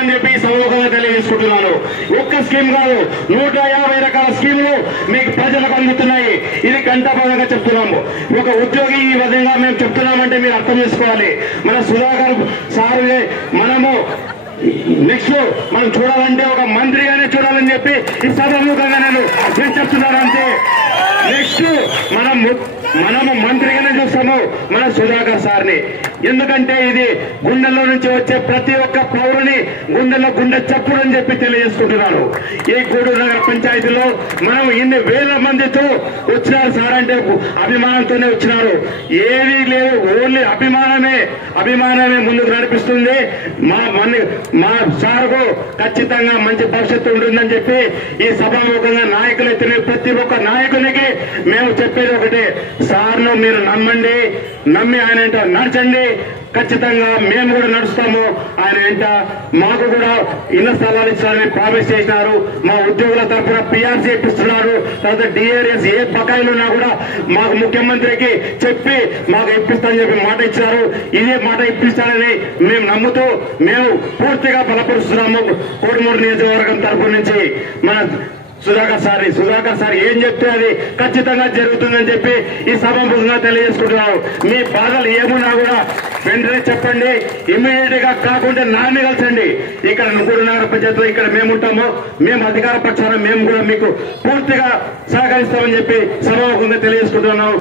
అని చెప్పి సమూహంగా తెలియజేసుకుంటున్నాను. ఒక్క స్కీమ్ కాదు నూట యాభై రకాల స్కీములు మీకు ప్రజలకు అందుతున్నాయి. ఇది గంటపదంగా చెప్తున్నాము. ఒక ఉద్యోగి ఈ విధంగా మేము చెప్తున్నామంటే మీరు అర్థం చేసుకోవాలి. మన సుధాకర్ సార్ మనము నెక్స్ట్ మనం చూడాలంటే ఒక మంత్రిగానే చూడాలని చెప్పి ఈ సభముఖంగా నేను నేను చెప్తున్నాను అంతే. నెక్స్ట్ మనం మనము మంత్రిగానే చూస్తాము మన సుధాకర్ సార్ని. ఎందుకంటే ఇది గుండెల్లో నుంచి వచ్చే ప్రతి ఒక్క పౌరుని గుండెల్లో గుండె చప్పుడు అని చెప్పి తెలియజేసుకుంటున్నాను. ఈ గూడూరు నగర పంచాయతీలో మనం ఇన్ని వేల మందితో వచ్చినారు సార్ అంటే అభిమానంతోనే వచ్చినారు. ఏమీ లేదు ఓన్లీ అభిమానమే అభిమానమే ముందుకు నడిపిస్తుంది. మా మన మా సార్కు ఖచ్చితంగా మంచి భవిష్యత్తు ఉంటుందని చెప్పి ఈ సభాముఖంగా నాయకులు ప్రతి ఒక్క నాయకునికి మేము చెప్పేది ఒకటే. సార్ను మీరు నమ్మండి నమ్మి ఆయన వెంట నడచండి. ఖచ్చితంగా మేము కూడా నడుస్తాము. ఆయన వెంట మాకు కూడా ఇళ్ళ స్థలాలు ఇచ్చారని ప్రామిస్ చేసినారు. మా ఉద్యోగుల తరఫున పిఆర్సీ ఇప్పిస్తున్నారు తర్వాత డిఆర్ఎస్ ఏ బకాయిలు ఉన్నా కూడా మాకు ముఖ్యమంత్రికి చెప్పి మాకు ఇప్పిస్తామని చెప్పి మాట ఇచ్చారు. ఇదే మాట ఇప్పిస్తానని మేము నమ్ముతూ మేము పూర్తిగా బలపరుస్తున్నాము. కోటమూరు నియోజకవర్గం తరఫు నుంచి మన సుధాకర్ సార్ సుధాకర్ సార్ ఏం చెప్తే అది ఖచ్చితంగా జరుగుతుందని చెప్పి ఈ సభాముఖంగా తెలియజేసుకుంటున్నాను మీ బాధలు ఏమున్నా కూడా వెంటనే చెప్పండి. ఇమ్మీడియట్గా కాకుండా నాన్ని కలిసండి. ఇక్కడ నూరు నగర పంచాయతీలో ఇక్కడ మేము ఉంటాము. మేము అధికార పక్షాన మేము కూడా మీకు పూర్తిగా సహకరిస్తామని చెప్పి సభాముఖంగా తెలియజేసుకుంటున్నాం